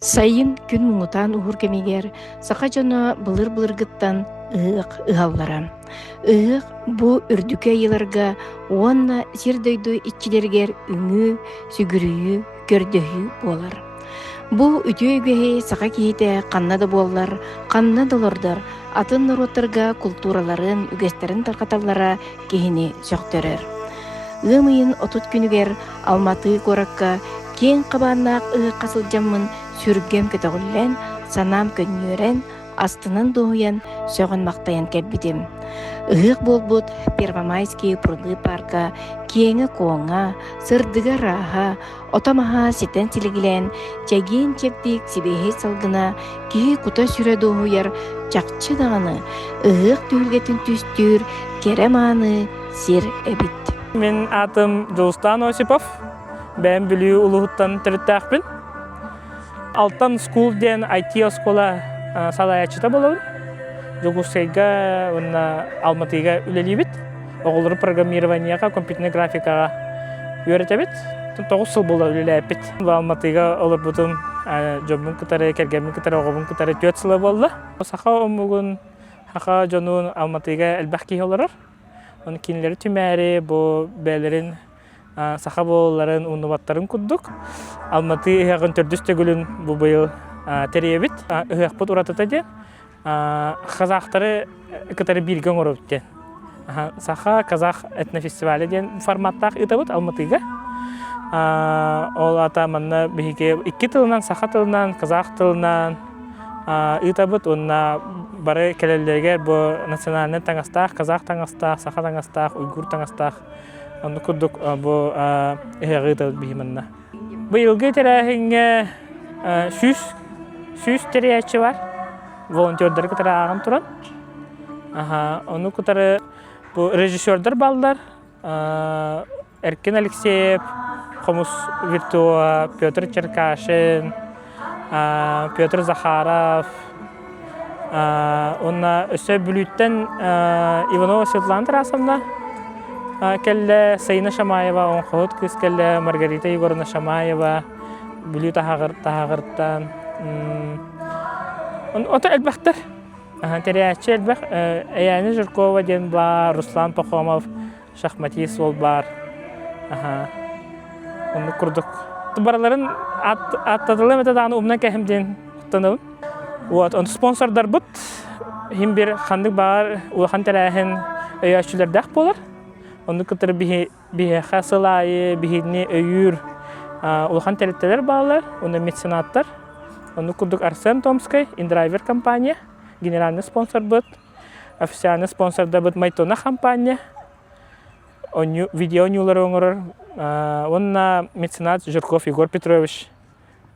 Сайын күн муңутан ухур кемигер, сақа жоно былыр-былыргыттан ыық ыаллара. Ыық бу үрдүкө йыларга, уонна сирдойду итчилергер үңү, сүгүрүйү, көрдөһү болар. Бу үтүө-үгөһе сақа киһите канна да буоллар, канна долордор, атын нороттарга культураларын, үгэстерин таркаталлара киһини сөктөрөр. Ыымыйын отут күнүгер Алматы коракка кең кабааннаак ыық касылжаммын сүргем көтөгүллен, санам көннүөрен, астынан доуян сөгөн мактаян кепбитим. Ыық болбут Первомайский пруды парка, кеңе коңа, сырдыга раха, отамаха ситен силигилен, чагин чептик сибеһи салгына, киһи кута сүрэ доуяр, чакчы даганы, ыық түүлгетин түстүр, керем аны сир эбит. Мен атым Достан Осипов, бәм білүү улуғыттан түріттәқпін. Алтан скул ден IT оскола салаячыта болауын. Жогусайга, Алматыга үлелейбіт. Оғылыры программированияға, компьютерный графикаға үйретебіт. 9 сыл болу үлелейбіт. Алматыга олар бұтын жобын кітары, кергемін кітары, оғыбын кітары 4 сылы болды. Сақа омығын, хақа жонуын Алматыга әлбәқ кей оларыр. Оны кинилери түмәри, бу бәлерин саха болларын, унубаттарын куддук. Алматы ыһагын төрдүстөгүлүн бу быйыл теребит. Ыһакпыт уратыта ден. Казахтары кытары бирген орып ден. Саха казах этнофестивалі ден форматтақ ытабыт Алматыга. Ол ата манна бихиге 2 тылынан, саха тылынан, казах тылынан ытабыт, онна бары келелергер бу национальный таңастақ, казах таңастақ, саха таңастақ, уйгур таңастақ. Оны күрдік бу ыһагы ытабыт бихиманна. Быйылгы терәһиңе сүз терәчі бар. Волонтердар кытары ағын туран. Оны кытары бу режиссердар балдар. Эркин Алексеев, Хомус Виртуа, Петр Черкашин, Петр Захаров, онна өсө бүлүттен Иванова Светлана Тарасовна келле, Сайна Шамаева, онхот кыз келле, Маргарита Егоровна Шамаева, бүлү тахагырттан. Ота элбактар. Терячи элбак, Эяни Жиркова ден бар, Руслан Пахомов, Шахматис ол бар. Оны курдук. Бараларын аттадылым этаданы умна кәхимден құттанылым. Он спонсордар бұд. Хим бір қандық бағар улахан тәрәхін өйәшілердәк болар. Оны күтір бихе қасылайы, бихедіне өйір улахан тәреттелер бағалар. Оны меценаттар. Оны курдук Арсен Томскай, Индрайвер компания. Генеральный спонсор бұд. Официальный спонсор да бұд Майтона компания. Видео нюлар оңырыр. Онна меценат Жирков Егор Петрович.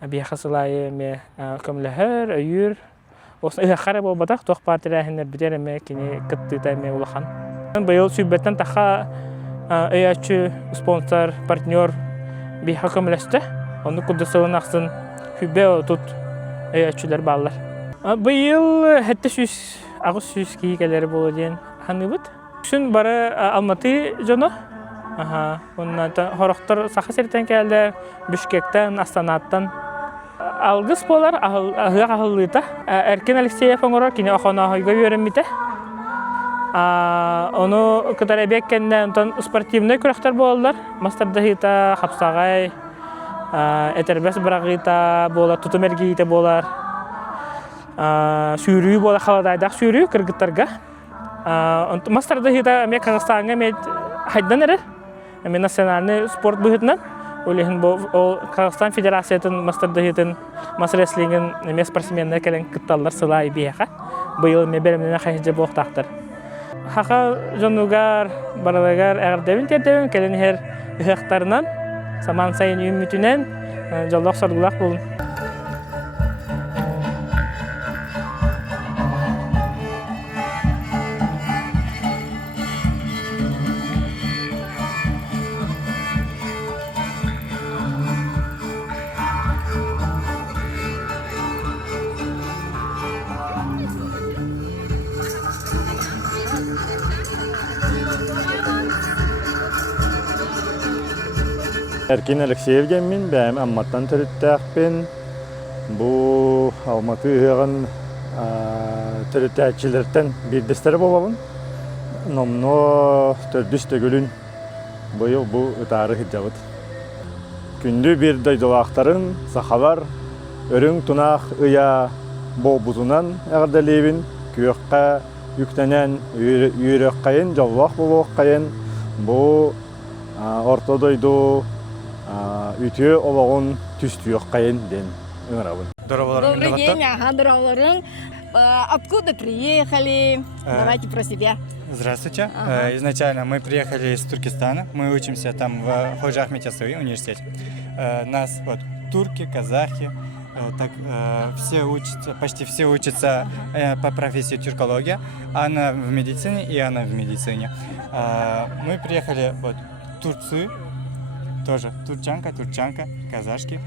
Бияқасылайы ме көмләхір, өйір. Осын ұйақары бол батақ, тоқ партияләхінер бідер әме кені күттітай ме улахан. Бұйыл сүйбеттен тақа өйәчі спонсор, партнер бияқа көмләсті. Оны күдісілін ақсын хүбе тұт өйәчілер балылар. Бұйыл әтті ағыз сүз кейгелері болу ден қаны бұд. Үшін бары Алматы жоны. Хорықтар сақы серттен кәлдер, Бішкектен, Астанаттан. Алғыз болар, ағық ағылыйта. Эркин Алексеев оңырар, кені оқона ағыға өріммейті. Оны күтар әбеккенде спортивный күріқтар болалар. Мастардағыта, қапсағай, әтербәс бірағыта болар, тұтымергейті болар. Сүйрүй болар, қаладайдақ сүйрүй кіргіттарға. Мастардағыта әме Қазақстанға мед хайдан әрір. Әме национальный спорт бұғытынан. Олеген ол Қазақстан Федерациятын мастардағытын, масреслингін әме спортсменіне кәлін күтталар сылай бияға. Бұйыл әме бәрімден қайынжы болықтақтыр. Хақа жонуғар, баралығар әғірдәвін тердәвін кәлін әр ұғықтарынан, саман сайын үмітінен жолдақ сорғылақ болын. Erkin Alexeyev gemmin, bäm ammatan törüttäkpin. Bu Almatı ığağın törütәçilерден билдестері болабын. Номно төрдүс төгүлүн быйыл бу ытары хиджабыт. Күндү бир дойдолақтарын сахалар өрүң тунах ыя болбузунан әгәрдәлебин күйөккә юктәнән үйрөккайын жоллах болуоккайын бу орто дойду үтү ологун түстүөккайын ден ыңырабын. Добрый день, здравствуйте. Откуда приехали? Давайте про себя. Здравствуйте. Изначально мы приехали из Туркестана. Мы учимся там в Ходжа Ахмед Яссауи университете. Нас вот турки, казахи, так все учатся, почти все учатся по профессии тюркология. Она в медицине и она в медицине. Мы приехали вот в Турцию. Тоже турчанка, казашки.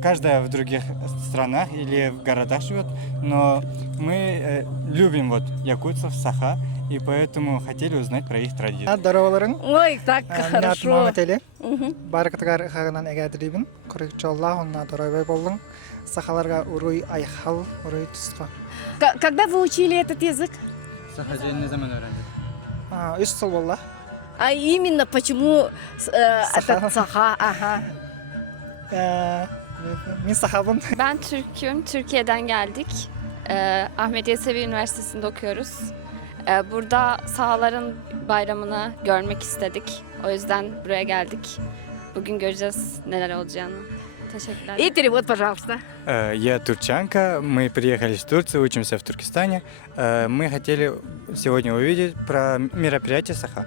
Каждая в других странах или в городах живет, но мы любим вот якутцев, саха, и поэтому хотели узнать про их традиции. Здорово, Ой, так хорошо. Баркатыгар хагынан эгәдирибин. Корыкчолла онна доройбай болдың. Сахаларга уруй айхал, уруй тусқа. Когда вы учили этот язык? Саха не zaman öğrendik. 3 жыл болла. А именно почему этот саха? Ага. Мен сахабын. Ben Türk'üm. Türkiye'den geldik. Ahmet Yesevi Üniversitesi'nde okuyoruz. Burada sahaların bayramını görmek istedik. O yüzden buraya geldik. Bugün göreceğiz neler olacağını. Teşekkürler. И перевод, пожалуйста. Я турчанка, мы приехали из Турции, учимся в Туркестане. Мы хотели сегодня увидеть про мероприятие Саха.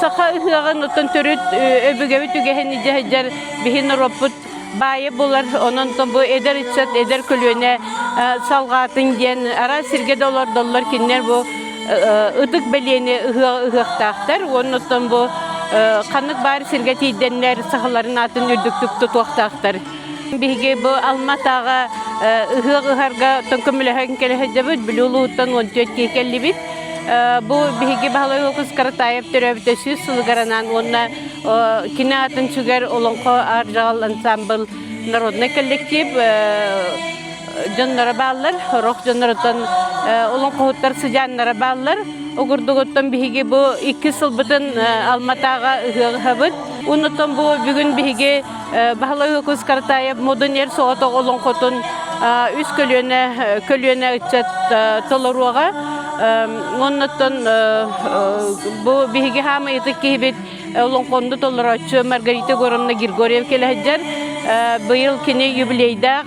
Saha ıhığın otun törüt öbügevi tügehen icahıcar bihin roput bayı bular onun bu eder içset eder külüne salgatın diyen ara sirge dolar kinler bu ıdık beleni ıhıqtaqtar onun bu kanık bari sirge tiydenler sahaların atın ürdüktük tutuqtaqtar bihge bu almatağa ıhıqarga tonkumülehen kelehecebit biluluğutan on tüetke kellibit bu bihge bahalay okuz karatayıp töröbütesi sılgaranan onunla kinaatın süger olonko arjağal ansambl narodный коллектив jonlara bağlar, rock jonlardan olonko huttar sıcanlara bağlar. Ogurduguttan bihge bu 2 yıl bütün Almatağa ıhıqabıt. Unutan bu bugün bihge bahalay okuz karatayıp moderner soğutu olonkotun üst kölüne içet tolaruğa. Ondan bu bihge hama etik kibit olonkondu tolaratçı Margarita Goranna Grigoriev kelehjar bu yıl kini yubileyda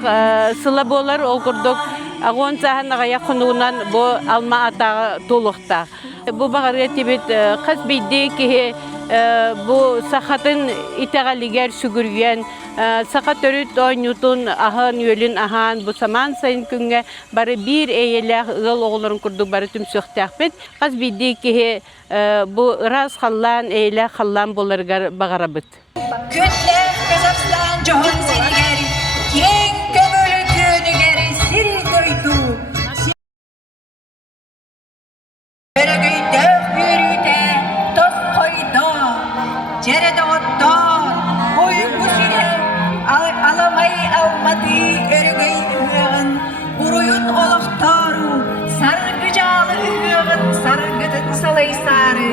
sıla bolar olgurduk. Ağon sahan nagaya konuğunan bu alma ata toluqta. Bu bağırga tibet qas biddi ki bu sahatın itagaliger sügürgen sakat örüt oynutun ahan yölün ahan bu saman sayın künge bari bir eyle ıl oğulların kurdu bari tüm söktahbet qas biddi ki bu raz hallan eyle hallan bolargar bağarabıt. Kütler Kazakistan Johon Seniger Keng kömülü könüger siri duydu Örgüy dök yürüte toz koyda Cerede ottar boyun kusine alamay almadı örgüy ığın Uruyun oluktaru sargıcalı ığın sargıdın salay sarı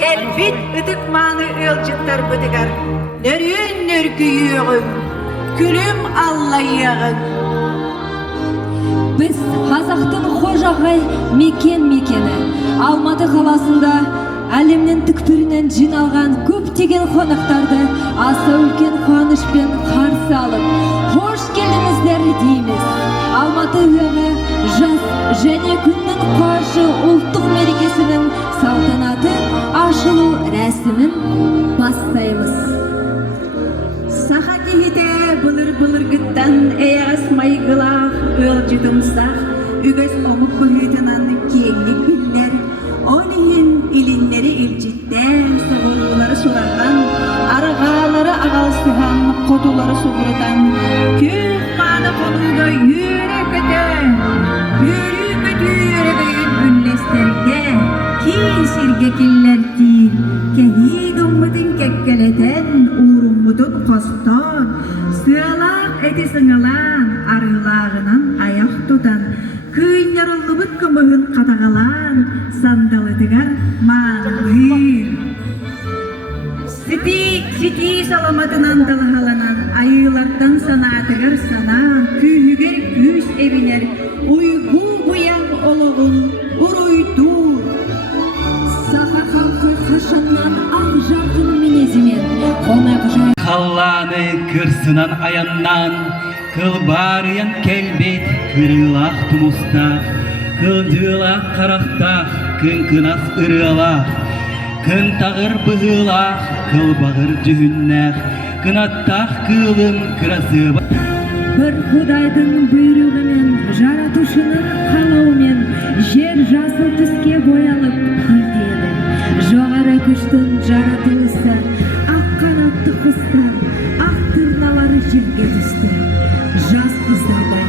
Helbit ıdıkmanı ılcıttar bıdıgar Nörün nörgüyüğüm, külüm allayığım Biz Қазақтың қожағай мекені Алматы қаласында әлемнің түкпірінен жиналған көптеген қонақтарды аса үлкен қуанышпен қарсы алып, қош келдіңіздер дейміз. Алматы ығы жас және күннің қуанышы ұлттық мерекесінің салтанаты ашылу рәсімін бастаймыз. Саха кихите былыр-былыр гыттан эягас майгылах ылжытымсах үгөс омук быһыытынан киеңник биллер онихин илиннери илжиттен соғурулары сурарган арыгаалары агалсыган котулары сугурутан күх мааны конуйга үйрөкөтөн үйрөгөйүн бүннестерге кий сиргекиллерти кехи думмутун кеккелетен уруммутун костон сыалаак эти сыңалаан арыылаагынан аяк тутан кыйнярыллыбыт кымыгын катагалаан сандалытыгар маанбыыр сити саламатынан талахаланан айылардан санаатыгар санаан күүгер күүс эбинер уйгу буян ологун уруйдуу Саха халқы қашаннан ақ жарқын мінезімен қонақ жай Қалланы кырсынан аяннан кылбарыян келбет кырылақ тумустақ кылдылақ қарақтақ күн кынас ырылақ күн тағыр бұғылақ кылбағыр жүхіннәқ кынаттақ кылым кырасыбақ бір Құдайдың бұйрығымен жаратушының қалауымен жер жасыл түске боялып гүлдеді. Жоғары күштің жаратылысы ақ қанатты құстар ақ тырналары жерге түсті. Жас қыздардай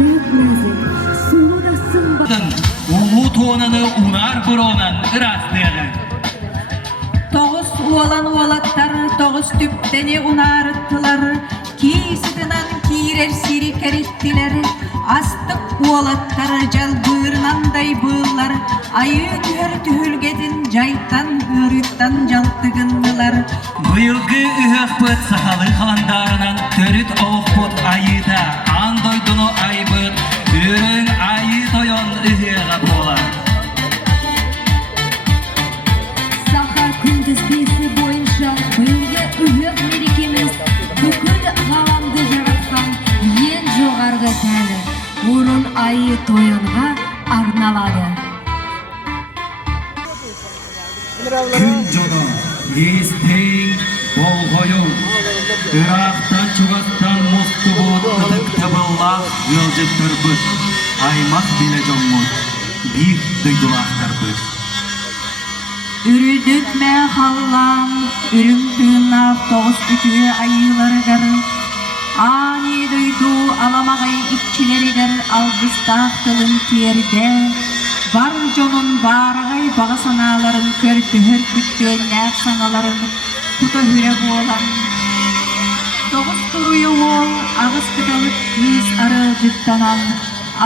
нәп-нәзік сұлу да сымбат. Улу туонаны унар бұронан ырастығы. Тоғыз уолаттар тоғыз түптені унарыттылар киісітінен киірер сири кәреттілер астық уолаттар жалбырнандай бұллар айы көр түхілгедін жайттан үріттан жалтығындылар Бұйылғы үйіқпыт сақалы қаландарынан төріт оғпыт айыда андойдыны айбыт үрің айы тойон үйіға болар Күнтізбесі бойынша биылғы үйек мерекеміз бүкіл ғаламды жаратқан ең жоғарғы тәні орын айы тойынға арналады. Күн жода, естейін бол қойу Ирақтан чуғаттан мұсты бұд ұдық табыллақ елжіп тұрбыт аймақ біле жоңмұт бір дүйдулақтар бұд Үрүдүкмэ халлам, үрүм тыыннаах тоғыз үтүө айыларыгар, ани дойду аламагай икчилеригер алгыстаах тылын тиерде, бар жонун баарагай бага санааларын көртүхөр күттөөннээх саналарын тута хүрэ буолан. Тоғыз туруйу ол агыс кыталык кыз ары жыттанан,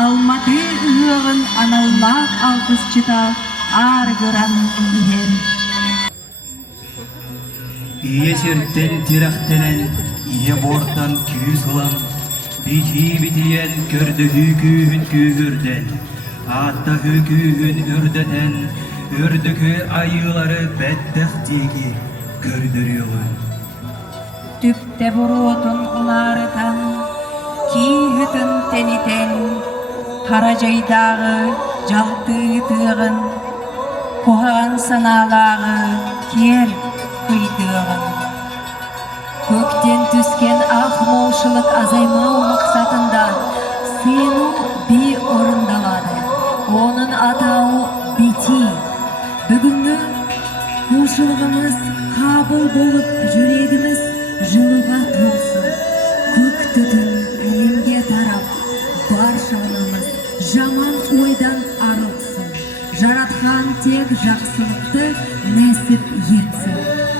алматы ыһыагын аналлаах алгысчыта аргыран иһер. Ие сертен тирақтенен, ие бортан күйіс ұлан, бити-битиен көрді хүкүйін күйгірден, атта хүкүйін үрдетен, үрдікі айылары бәттіқтегі көрдіріғын. Түпте бұруытын ұларытан, киғытын тенитен, қаражайдағы жалты тығын, Kuhan sanaları ker kıydığın. Kökten tüsken ah molşılık azaymao maksatında senu bir orundaladı. Onun atağı biti. Bugünkü kuşulğumuz kabul bolup yüreğimiz жылыға толсын. Көк түтін әлемге тарап, баршамыз жаман ойдан арылсын. Жаратқан тек жақсылықты нәсіп етсін.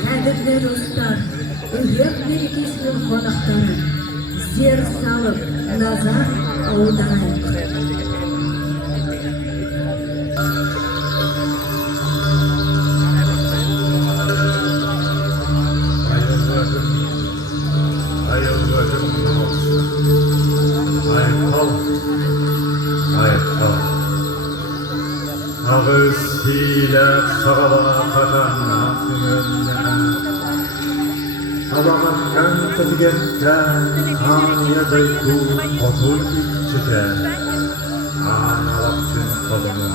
Қадірлі достар, үйек мерекесінің қонақтары, зер салып, назар аударайық. Ağız hile sağala katanla tümünden Alamaktan tetigetten Hanya'day ku otur içten Ağlaktın kolunu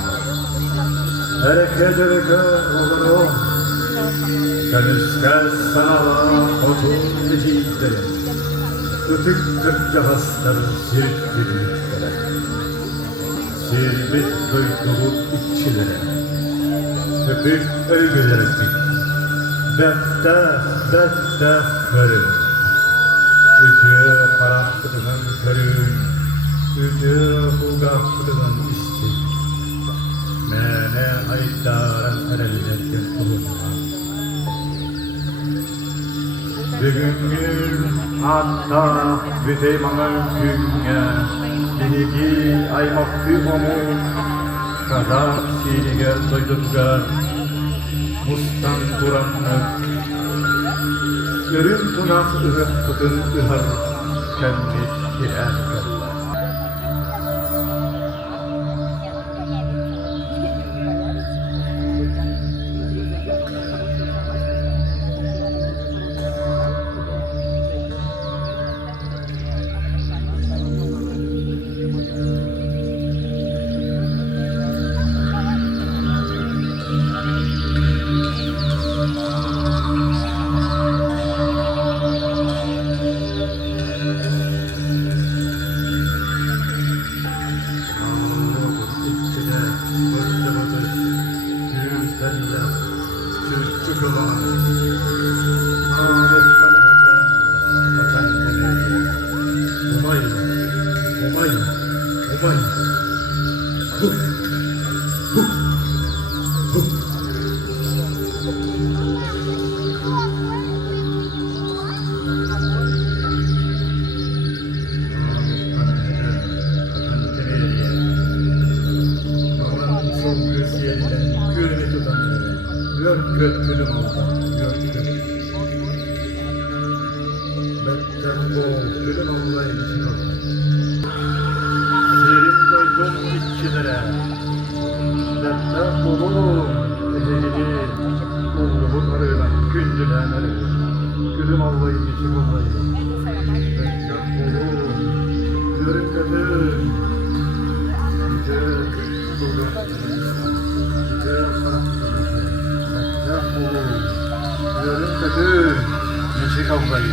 Ereke olur o Kanüske sanala otur içten Ötük kırkça hastır sirk birliktere Sirbit köytuğut iççilere, öpük övgüleri dik, bette körün, ütü karanlıkının körün, ütü hulgaflığın isti, mene ayıkların erelilerken olunma. Bugün hatta büteymanın günge, Dinigi aymaklı onu Kazak sinige doyduklar Mustan duranlık Görün tunak ıhık tutun ıhar Kendi girer karlar Götürüm oldu, götürüm. Betten boğultürüm Allah'ın için oldu. Serin doydum içkilere. Betten boğulum, ehlili. Oğlumun arayla, gündülen arayla. Gülüm Allah'ın için olayım. Betten boğulum, görünmedim. Gide, durun, gide, Görün kötü, neşe kavgayı,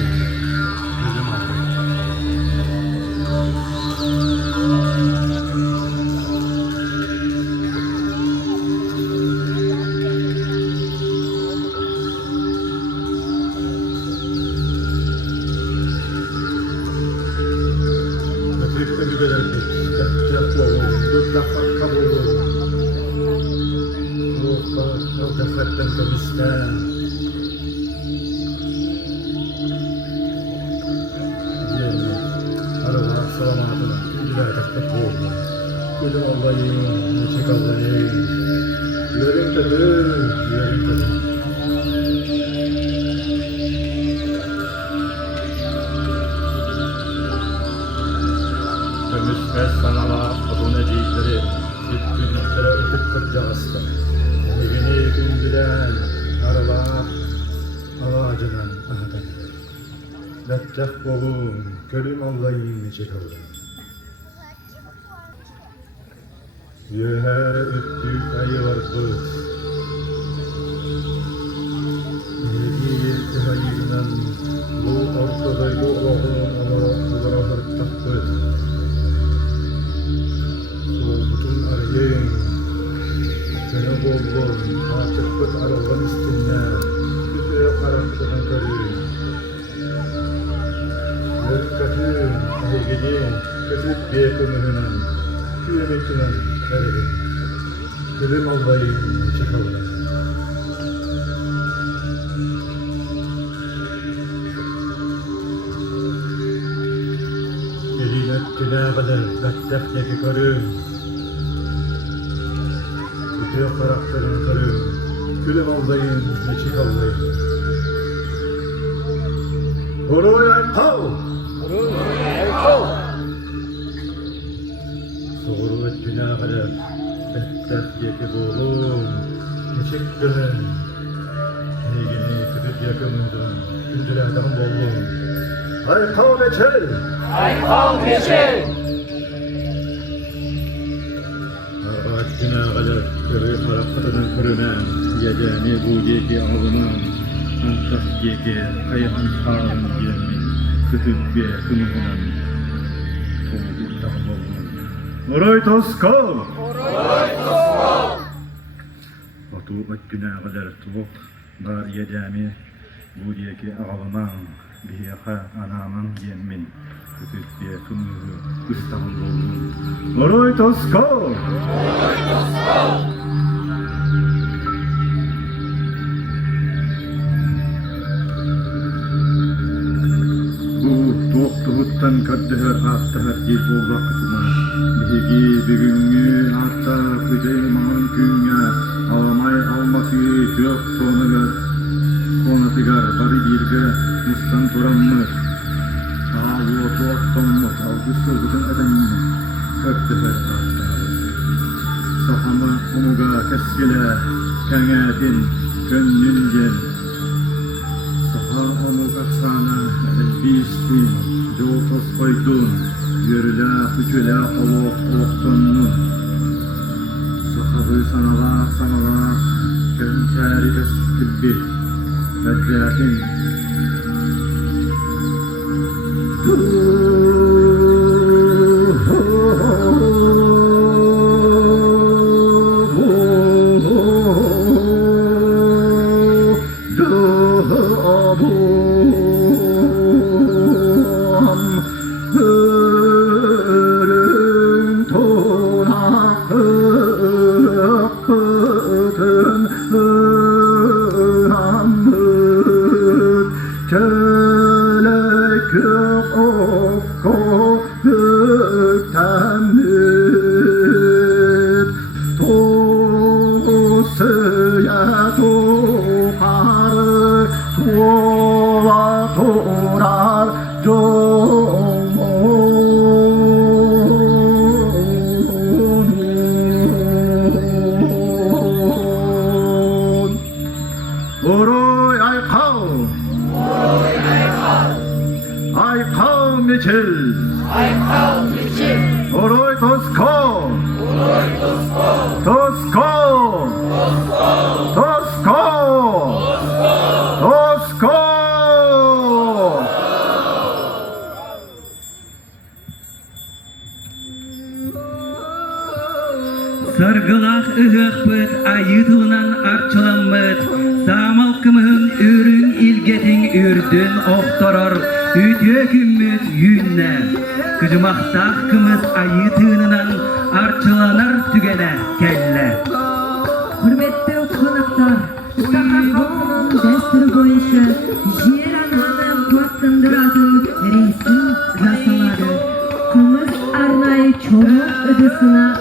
gözüm ağrıyor. Öpükte bir belerdi, tepçe oğlum, dört dakika kabul oğlum. Soğukta, ötese Gülüm Allah'ım, neçik Allah'ım. Yüreğim tadı, yüreğim tadı. Ömüsmez sanala, odun edikleri, sütlülüklere öpüp kırcağızdı. Evini gündülen, aralar, ağacından ağdan. Lattah bolum, gülüm Allah'ım, neçik Allah'ım. Yüher öptük ayı vardı. Negi kıhayırından bu ortadaydı oğlum ama hırttaktı. Soğutun arayın, seni boğulun, açıklık aralığın üstünde, kütüğe karanlıktan karıyın. Lırkatın, ahegedin, kötüp bir kımırınan, küyemektinden karıyın. Gülüm Allah'ım, neçik Allah'ım. Eline kadar lattah yeki karım. Kütüğe karakterin karım. Gülüm Allah'ım, neçik Allah'ım. Horoy aykav! Soğuru ettiğine kadar lattah yeki boğulum. Neçik dönün. Eygini kütüp yakınından. Gündülerden boğulum. Aykav meçel! Ağaçına kadar kırı karakterinin kırına, yedeni bu deki ağzının, antak deki kayhan sağın yemin, kütüp bir kımınan, soğuktan bolun. Oray tosko! Otu öttüne kadar tuvuk, gar yedeni bu deki ağzının, biha anamın yemin, kütüp bir kımınan, bolun. Oray tosko! Tuğuttan kaddeher ahtahat yil bol vakıtına Bihigi bugüngü hatta kıcayman künge Alamay almatı tüyok sonugar Konatıgar bari birge mustan turanmış Ağlı otu ottanmış Avgüstü bütün edenmiş Kaddeher ahtahat Safama omuga keskile Kengetin könlüncel Safa omug aksana elbistin Joltos koydun, yürüle, hücüle, oluktonnun. Sahabı sanalak, kemkeri eskilbi, beddekin. Sargılaq ıhıqpıt ayıtılınan arçılanmıt Samalkımın ürün ilgetin ürdün oktoror Ütökümmüt yünne Kıcımaqtaq kımız ayıtığından arçılanar tügene kelle Hürmetli konaklar, Sakafonun desturi boyunca Jer ananın kuattındırатын reisin rasaladı. Kımız arnayı çorum ödüsüne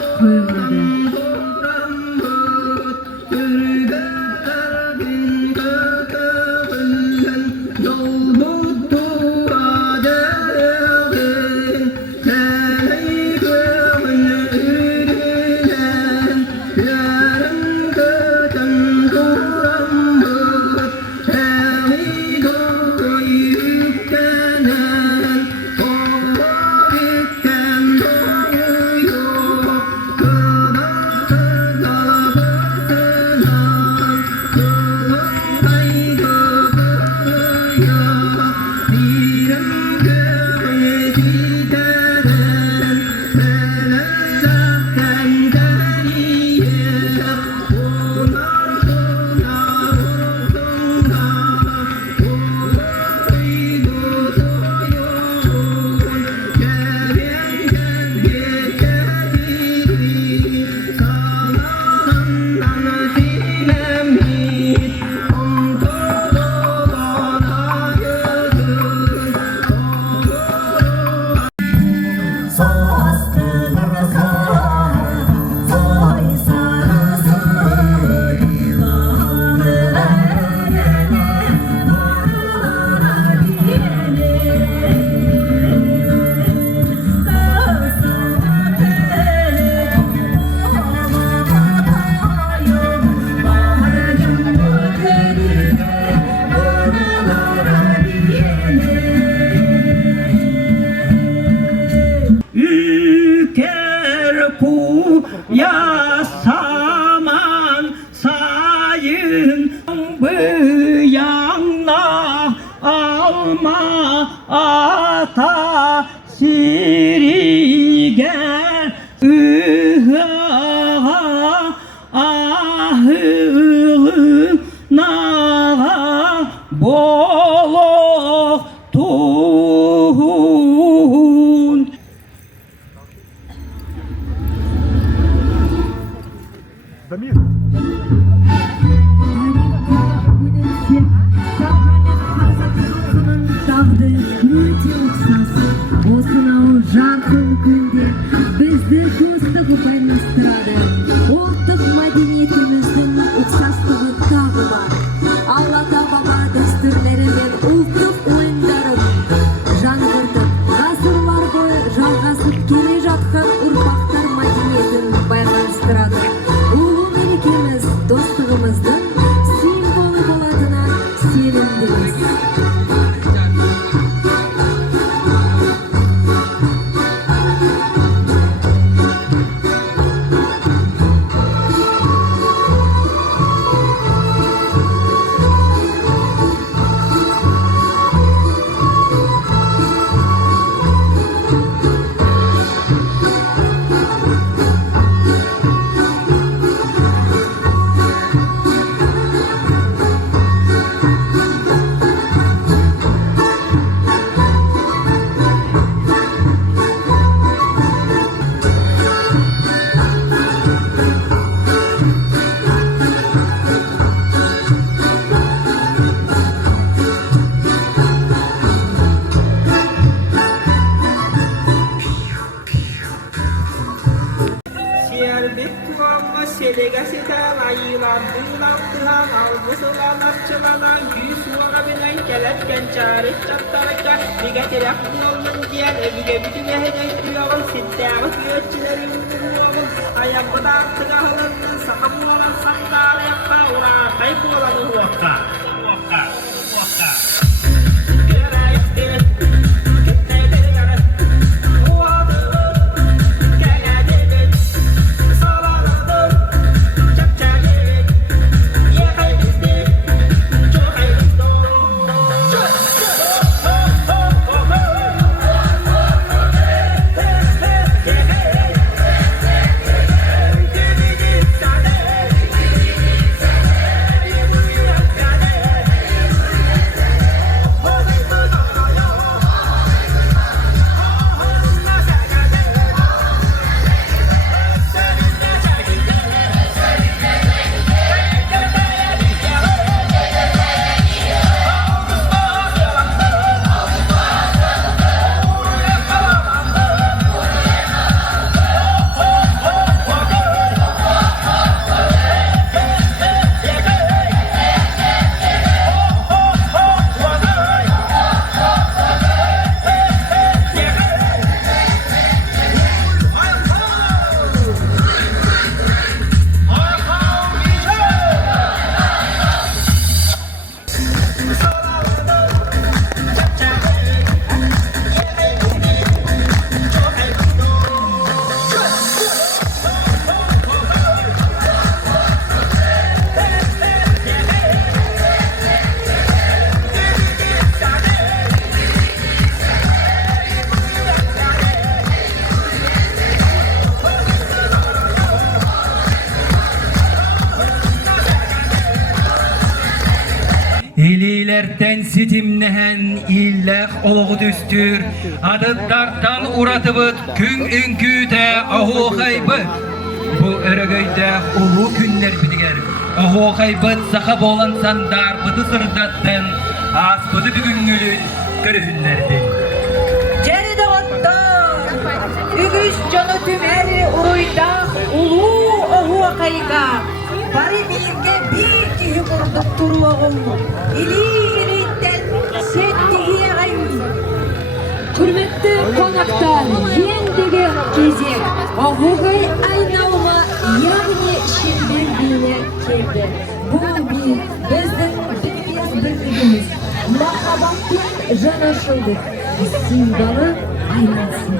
alma ata sirige üha ahılına bolok tuhun. Осынау жарқын күнде бізді достығы байланыстырады. Ұлттық мәдениетіміздің ұқсастығы тағы бар. Алла баба дәстүрлері мен ұлттық ойындарын жаңғыртып, ғасырлар бойы жалғасып келе жатқан ұрпақтар мәдениетін байланыстырады. Ұлы мерекеміз достығымыздың символы болатынына сенімдіміз. Elilerden sitimnehen illek oluğu düstür, adıtlardan uratıbıt gün ünküde ahu kaybıt. Bu örgöyde ulu günler bidiger, ahu kaybıt sahab olan sandar bıdı sırdattın, az bıdı bir güngülün görühünlerdi. Ceride ottar, ügüş canı tümeri uruyda ulu ohu kayga. Bari birge bir ki yumurduk turuğum, ili-ilitten settiğe gayım. Hürmetli konaktan yendege gezek, ohuğay aynalma yani şirdenliğine keldi. Bu bir bizden birliğimiz, mahabatla janaşıldık, simbalı aynansın.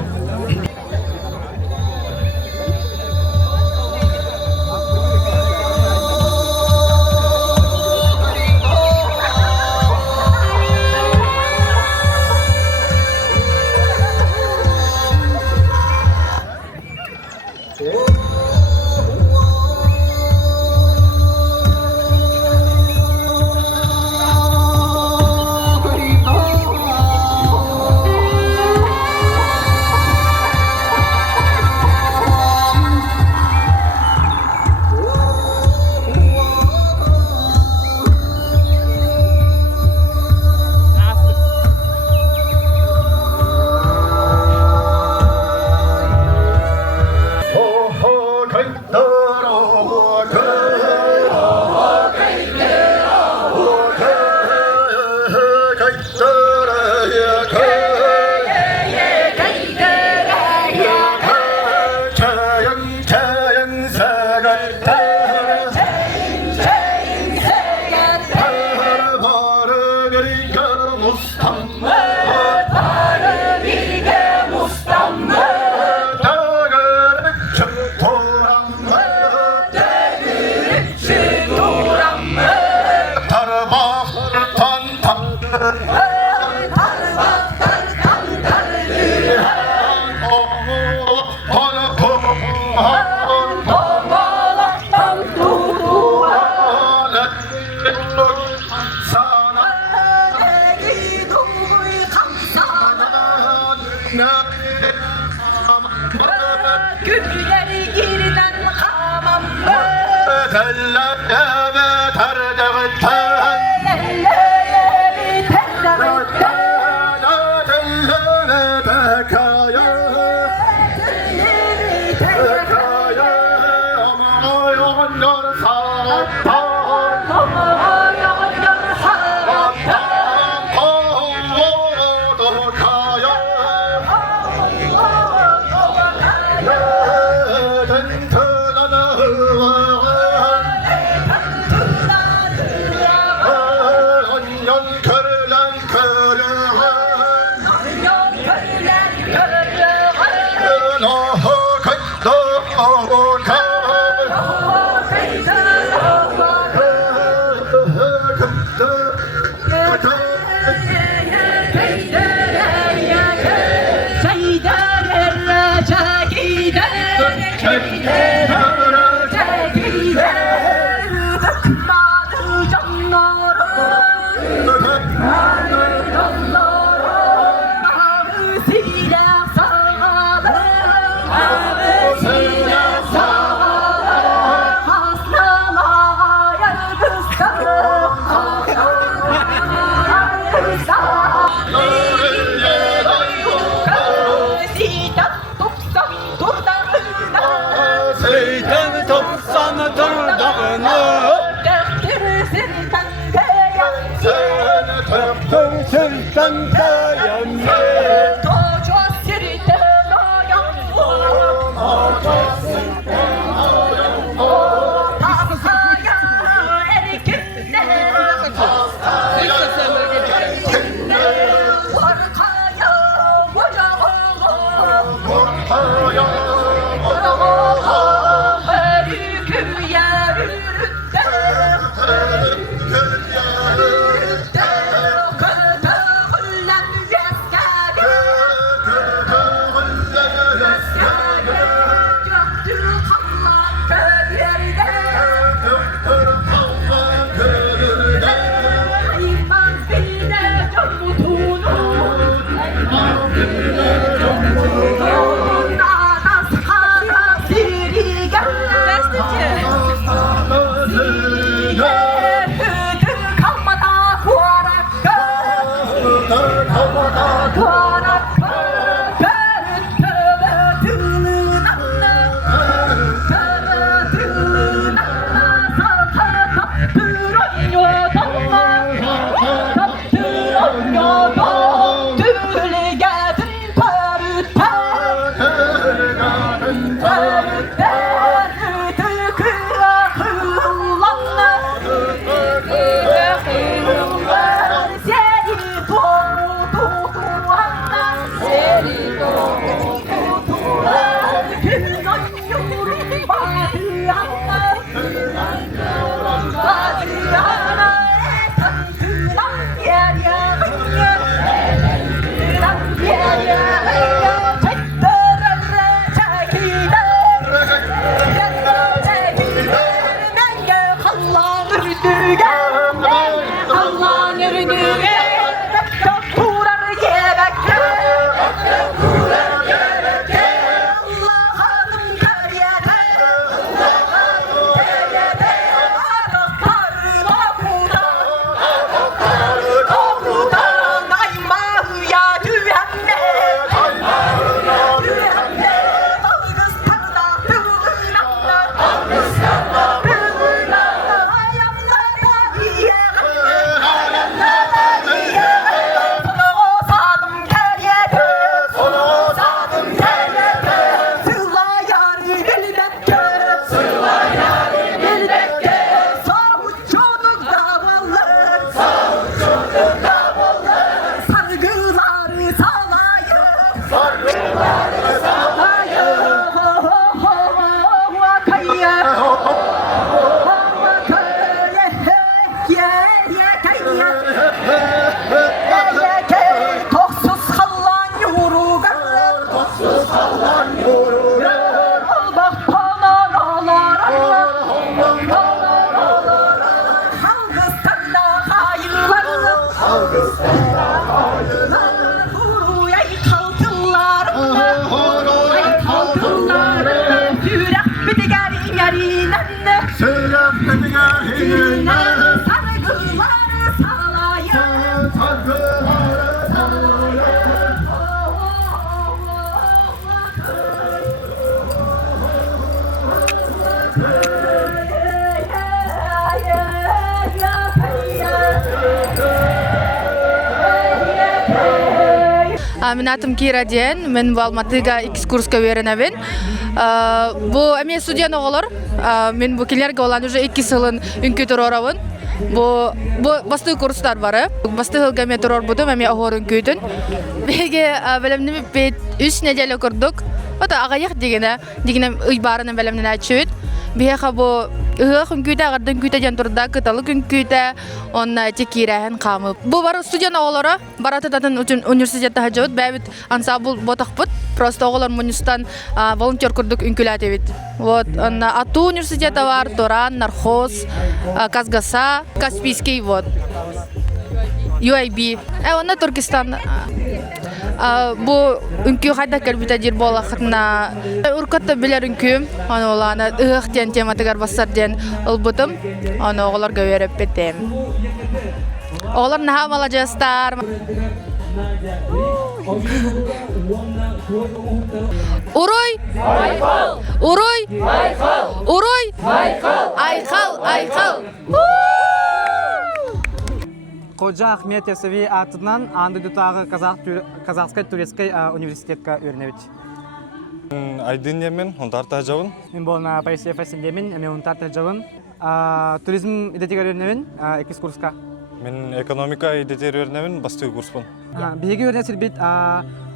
Мен атым Кира Ден, мен Алматыга экскурска веренебин. Бу эме студент оголор, мен бу келерге olan уже 2 сылын үнкү турорабын. Бу басты курстар бары. Басты хылга мен турор будум, эме огор үнкүтүн. Беге белемни бет 3 неделе көрдүк. Ота агаяк дегене ый барынын белемнен айтчүт. Бега бу күнкүтэ агардын күтэ жан турда кыталы күнкүтэ онна текирәһен камып. Бу бар студент оголору барататын университетте хажабыт бәбит ансамбл ботакпыт. Просто оголор мунустан волонтер курдук үнкүләте бит. Вот онна Ату университеты бар, Торан, Нархоз, Казгаса, Каспийский вот. UIB. Онна Туркестан. Бу үнкү хайда келбите жер болахытна уркатта билер үнкү аны оланы ыктен тематыгар бассарден ылбытым аны оголорго берип бетем. Оголор наха молодежьтар. Уруй! Айхал! Уруй! Айхал! Уруй! Айхал! Айхал! Айхал! Ходжа Ахмет Ясави атынан андыдутағы Казахскай турецкай университетка өрнебит. Айдын емен, онтар тажауын. Мен болна Пайсия Фасилемин, мен онтар тажауын. Туризм идетигер өрнебин, экскурска. Мен экономика идетер өрнебин, басты курспын. Беги өрнесір бит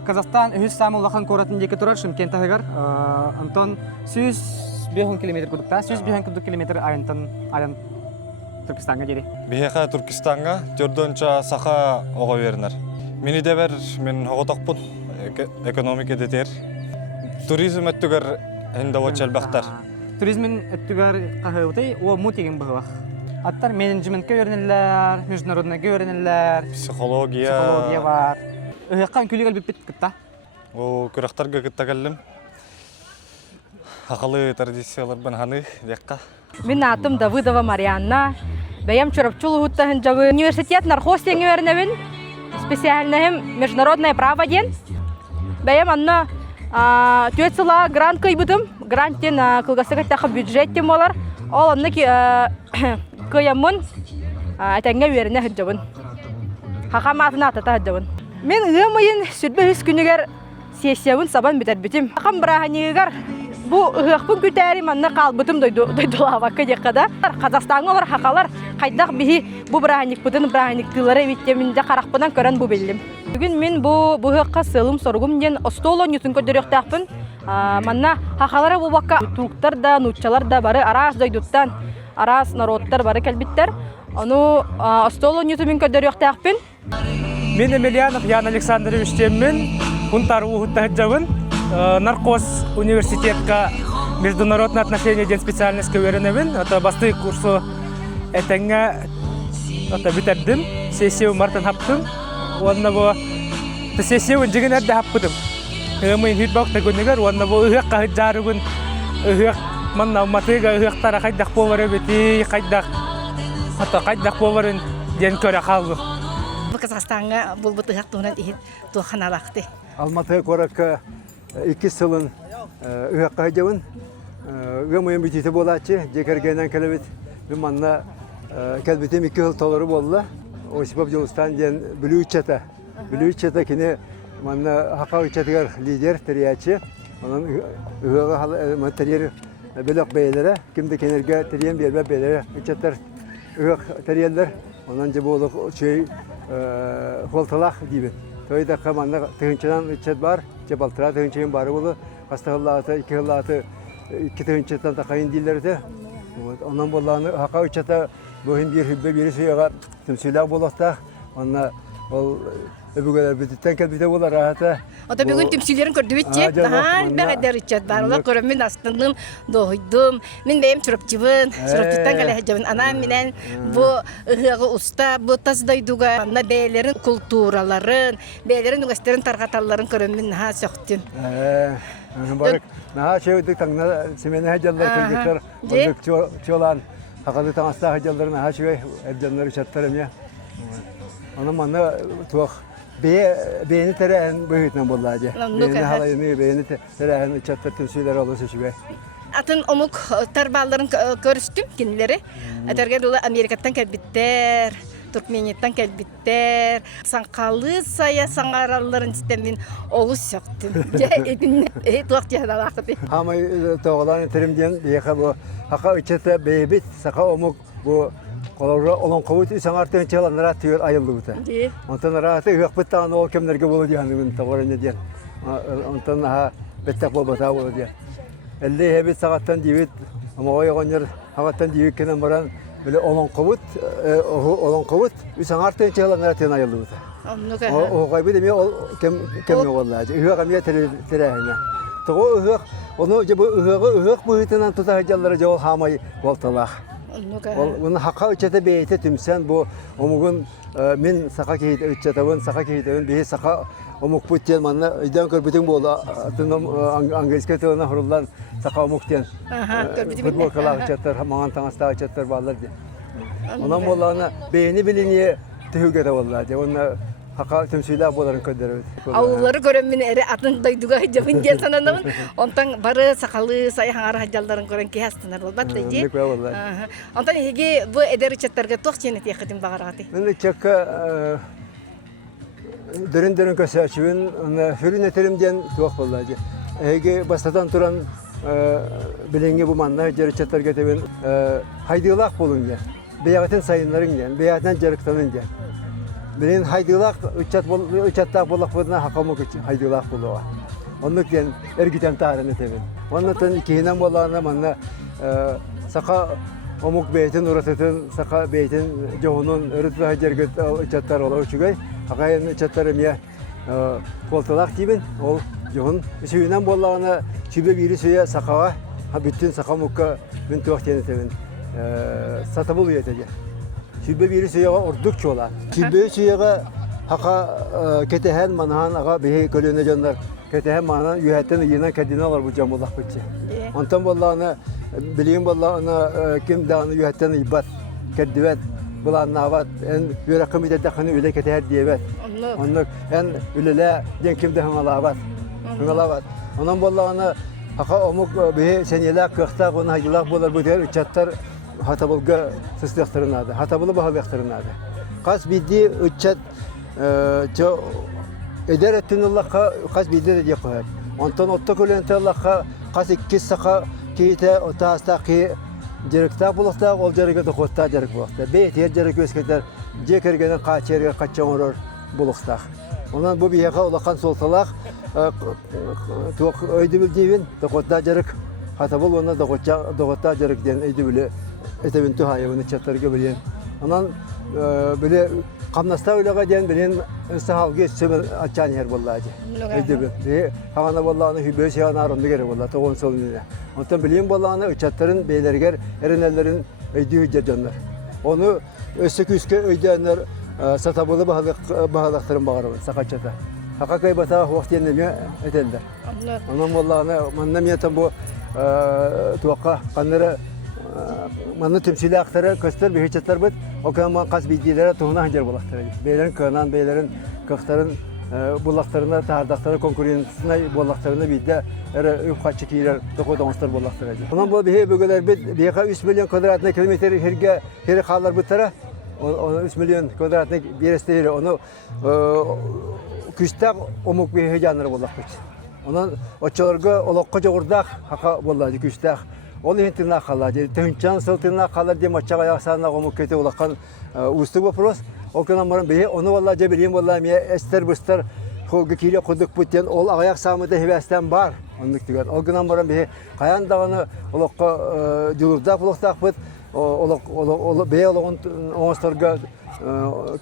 Казахстан үз самыл лахан коратын деке турар Шымкент тағығар. Антон 105 километр күдікта, 105 километр айын Түркістанға жері. Бейеқа Түркістанға түрдөнча сақа оға верінер. Мені де бер, мен оғытақпын экономика детер. Туризм өттігер әнді өтчәлбақтар. Туризмін өттігер қағығытай, о мұ теген бұғық. Аттар менеджментке өрінелер, международныға өрінелер. Психология бар. Өйеққан күлі әлбіп бет күтті? О, күрақтарға күтті кәлім. Ақылы традициялар бін ханы деққа. Мен атым Давыдова Марианна. Бәйем чурапчулы хуттахын жағы университет Нархоз теңі өрінебін. Специальным международное право ден. Бәйем анна төтсіла грант көйбітім. Гранттен кылғасы кәттақы бюджет тем олар. Ол анны көйемін әтәңге өріне хүджабын. Хақам атына атата хүджабын. Мен ұйымайын сүрбе үз күнігер сессиявын сабан бітер бітім. Хақам бірағанегер бу ыхпын күтәри манна калбытым дойдулавакка декада. Казахстанга олар хакалар кайдак бихи бу браганик бутын браганик тылары биттеминде каракпынан көрөн бу белдим. Бүгүн мен бу ыхка сылым соргум ден остоло нютун көдөрөктакпын. Манна хакалары бу бакка туктар да, нуччалар да бары арас дойдуттан, арас народтар бары келбиттер. Аны остоло нютун көдөрөктакпын. Мен Емельянов Ян Александрович теммен, унтар ухуттахджабын. Нархоз университетка международные отношения ден специальность көверенебин. Это басты курсу этенге битердим. Сессию мартын хаптым. Онна бу сессию жигин эрде хаппытым. Мен хитбак тегөнегер онна бу ыгак каһыджарыгын ыгак манна матыга ыгактара кайдак повары бити кайдак поварын ден көрө калды. Казахстанга булбут ыгак туган ихит туханалакты. Алматы коракка 2 сылын ыгакка жабын. Гамыйын битите болачы, жекергенен келебит. Мен манна келбетем 2 жыл толору болду. Осипов Жолустан ден Блючета. Блючета кине манна хака учетигер лидер терячы. Анан ыгага материал белек бейлери, кимде кенерге терен бербе бейлери учеттер ыгак терелер. Анан же болук чөй холталак дибит. Тойда команда тыгынчадан учет бар, же балтыра тыгынчайын бары болу. Кастагыллаты, 2 жыллаты 2 тыгынчаттан такайын дилерди. Ondan bollarını haka uçata boyun bir hübbe biri suyağa tümsüler bolakta. Onunla ол öbürgeler bititten kelbite bolar rahata. Ota бүгүн тимсилерин көрдүбүтчү. Бәгәдер ичет бар. Ула көрөмүн астынын доойдум. Мен бәйем чурапчыбын. Чурапчыттан кале хажабын. Анам менен бу ыгы уста бу таздайдуга анда бәйлерин культураларын, бәйлерин үгәстерин таргаталларын көрөмүн ха сөктүн. Барык. Наha şevdik tangna semene hajallar kıldıklar. Olduk çolan. Hakalı tangasta hajalların naha şevey evcanları çattarım ya. Onun manna tuğ beğeni terehen büyütmen bollaca. Beğeni halayını beğeni terehen çattartın şeyler olursa şevey. Atın omuk tarbalların görüştüm kinleri. Atarga dola Amerika'dan kelbitter. Türkmeniyet'ten kelbitter. Sankalı saya sangaralların sistemin olus söktüm. Edin tuğak cihadalı akıtı. Ama toğalan terimden diyeka bu haka içete beybit saka omuk bu kolorra olan kovut sangartın çalanlar atıyor ayıldı bu ta. Ondan rahatı yok bitan o kimlerge bolu diyanın toğalan ne diyen. Ondan ha betak bol bata bolu diyen. 50 hebit sakattan divit ama o yagonlar hakatan divit kenan baran böyle olan kovut sangartın çalanlar atıyor ayıldı bu ta. O kaybı demiyor o kim yok vallahi. Yok amiye terehine. Toğu yok onu yok bu hitinden tutacakları cevap hamayı voltalak. Onun hakka içete beyte tümsen bu omugun min saka kehit içetevin saka kehitevin bir saka omuk putyen manna idan kör bütün bola atınım angeliske tığına hurullan saka omuk diyen futbol kala içetler mangan tangasta içetler bağlar diye. Onun bollarına beyni biliniye tühügede vallahi. Onlar hakka tümsüyle boların köderi. Avulları görünmün eri atın doyduga hicabın gel sananamın. Ondan barı sakalı sayı hangar hacalların gören ki hastanar olbat deyci. Ondan higi bu ederi çatlarga toq çenet yakıdım bağırağıtı. Ben de çakka derin kösəçivin hürün eterimden toq vallahi. Higi bastadan turan bilenge bu manna jeri çatlarga tebin haydılaq bolun gel. Beyatın sayınların gel. Beyatdan jarıktanın gel. Benim haydılaq uçattaq bolaq boduna hakamuk haydılaq boluğa. Onun için ergiten tarihini tebin. Onun için ikinen bolağına manna saka omuk beytin uğratıtın saka beytin johunun örütü hacergöt uçattar ola uçugay. Hakayın uçattarım ya koltalaq dibin. Ol johun suyunan bolağına şübe biri suya sakağa bütün sakamukka bin tuvaktiyeni tebin. Satabul yetece. Şübe biri suya orduk çola. Şübe suya haka ketehen manhan aga bihi kölüne canlar. Ketehen manhan yühetten yine kedinalar bu camullah bütçe. Ondan bollağına bileyim bollağına kim dağını yühetten ibat keddivet bulanna avat en yürekım idedekhanı üle keteher diyevet. Ondan en ülele den kim de hangalavat. Hangalavat. Ondan bollağına haka omuk bihi senyeler kıhta onu hacılar bolar bu der uçattar hatabılga sıslıqtırınadı. Hatabılı bahalıqtırınadı. Qas bildi uçat eder ettin Allah'a qas bildi de diye qoyar. Ondan otta kölente Allah'a qas iki saqa kiyite ota hasta ki jerikta bulaqta ol jeriga doqotta jerik bulaqta. Beyt yer jerik ösketer jekergenen qaçerga qaçan oror bulaqta. Ondan bu biyaqa olaqan soltalaq toq öydü bildivin doqotta jerik hatabıl ona doqotta jerik den öydü bile etevin tuhayını çatlarga bilen. Ondan böyle qamnasta oylaga den bilen sahalga sömür açan yer bolladı. Öydü be. Hagana bollağını hübbe şehan arındı gere bolladı. Toğun solunda. Ondan bilen bollağını uçatların beylerger erenellerin öydü hüccecanlar. Onu ösek üske öydenler satabılı bahalıqtırın bağırın sakaçata. Hakakay bata vaxtiyenleme etenler. Ondan bollağını mannamiyatan bu tuaqqa qanlara manı tümsili aktarı köster bir hüccetler bit. O kadar qas bilgilere tuhuna hancar bulaqtırı. Beylerin kınan, beylerin kıhtarın bulaqtırına, tahardaqtırı konkurensine bulaqtırına bir de üfqatçı kiyiler, dokudanışlar bulaqtırı. Ondan bu bir bölgeler bit, bir 3 milyon kvadratına kilometre heri qallar bitara. 3 milyon kvadratına bir esteyri onu küstak omuk bir heyecanları bulaq bit. Ondan oçalarga olaqqa joğurdaq haqa bolladı küstak. Ol hintinna qaladı. Tünçan sıltınna qalar diye maçağa yaqsanna omuk kete olaqan ustu вопрос. O kanamların bir onu vallahi cebiliyim vallahi miye ester bustar xoğu kile quduk buten ol ayaq samıda hevesten var. Onluk diyor. O kanamların bir qayan dağını olaqqa julurda bulaqtaq bit. бей олығын оңыстарға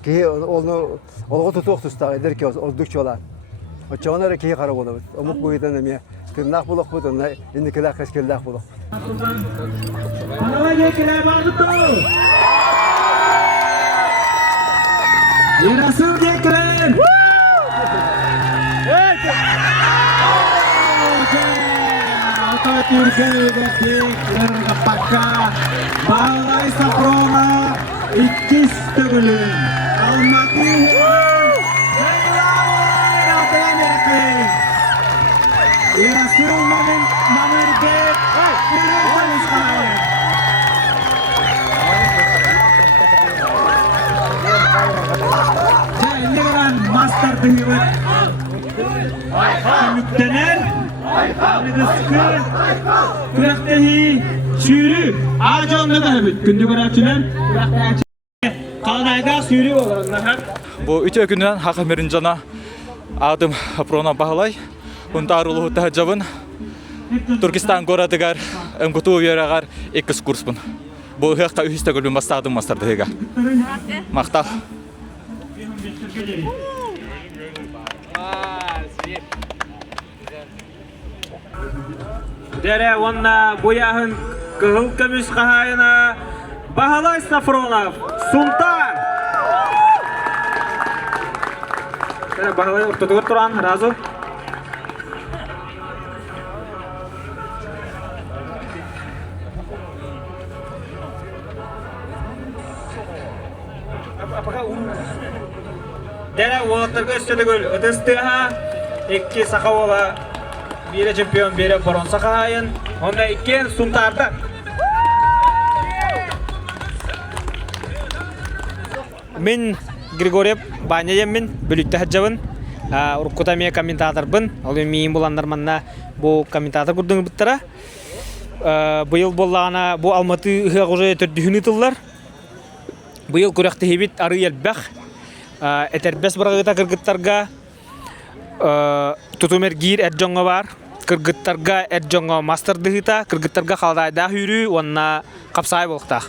кейі олығы тұтуқ тұстағы дәрке олдық жолар. Отчағынары кейі қара болабыз. Омық бұйытын әме тырнақ болық бұд, онна енді кілақ кәскелдақ болық. Ерасыл декілер! Bağlay Safrona ikiz tögülün Almatı Erasıl Mamir'de Jaileran Master Dihibet Müktenen Rızkı Kıraktehi Sürü Ağacanlı da büt gündü görevçiler Kaladayda sürü olanlar Bu üç ökünden Hakan Merincan'a adım Prona Bahalay Untar uluhu tahajabın Türkistan goradıgar Ömkutu uyaragar ikis kurspun Bu hıqta ühiste gülüm bastadım mastardı hıga Maqtal Dere onna boyahın kıhıl kömüş kahayına Bahalay Safronov Sultan Dere Bahalay ortada turan razı Dere oğlatlarga üstede göl ötestığa iki sakavola Biri çempiyon, biri bronza kahayın. Onda iken suntarda. Min Grigoryev Banyayev min bölükte hacabın. Urkutamiya kommentatorbın. Olu miyim bulanlar manna bu kommentator kurdun bittara. Bu yıl bollağına bu Almatı hıya koca tördühünü tıllar. Bu yıl kurakta hebit arı yelbək. Eterbes bırağıta kırgıtlarga tutumer gir edjonga var. Kırgıtlarga edjonga master dihita, kırgıtlarga kaldayda hürü, onna kapsay bolqta.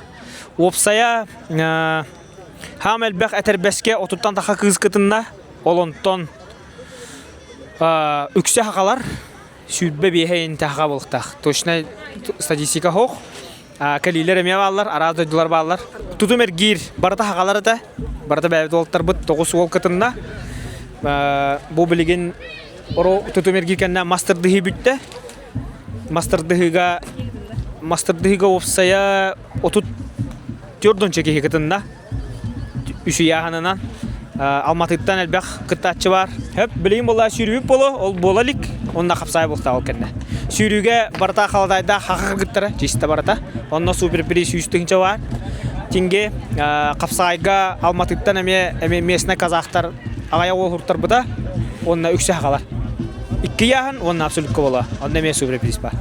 Opsaya ham elbək eterbeske otuttan taqa kız kıtında, olonton ükse haqalar, südbe beheyin taqa bolqta. Toşna statistika hoq, kaliler eme bağlar, araz döydüler bağlar. Tutumer gir, barata haqalar da, barata bəyət olqtar bıt, 9 ol kıtında. Bu bilgin oro tutumer girkende master dihi bitti. Master dihiga opsaya otut dördün çeki hikatında. Üçü yahanından. Almatıktan elbək kıttaçı var. Hep bileyim bolla sürüyüp bolu, ol bolalik. Onda kapsay bolta ol kende. Sürüyüge barata kaladayda haqı kıttara, çeşitli barata. Onda super pris 100 tınca var. Tinge kapsayga Almatıktan mesine kazaktar Ağaya ol hurtar bu da, onna ükse haqalar. İki yahan, onna absolut kovala. Onda me super pris var.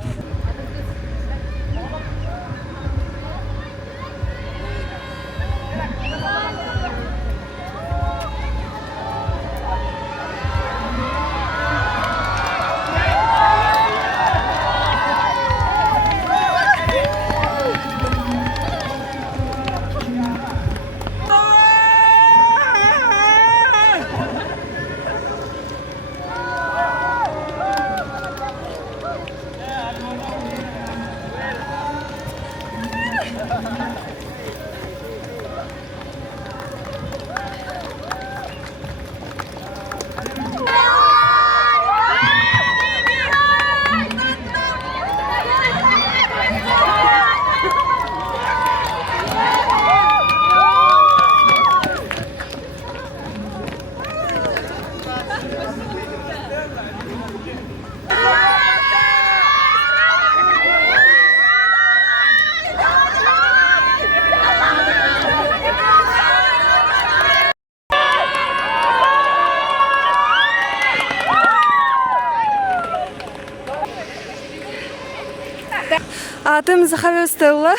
Атым Захарова Стелла,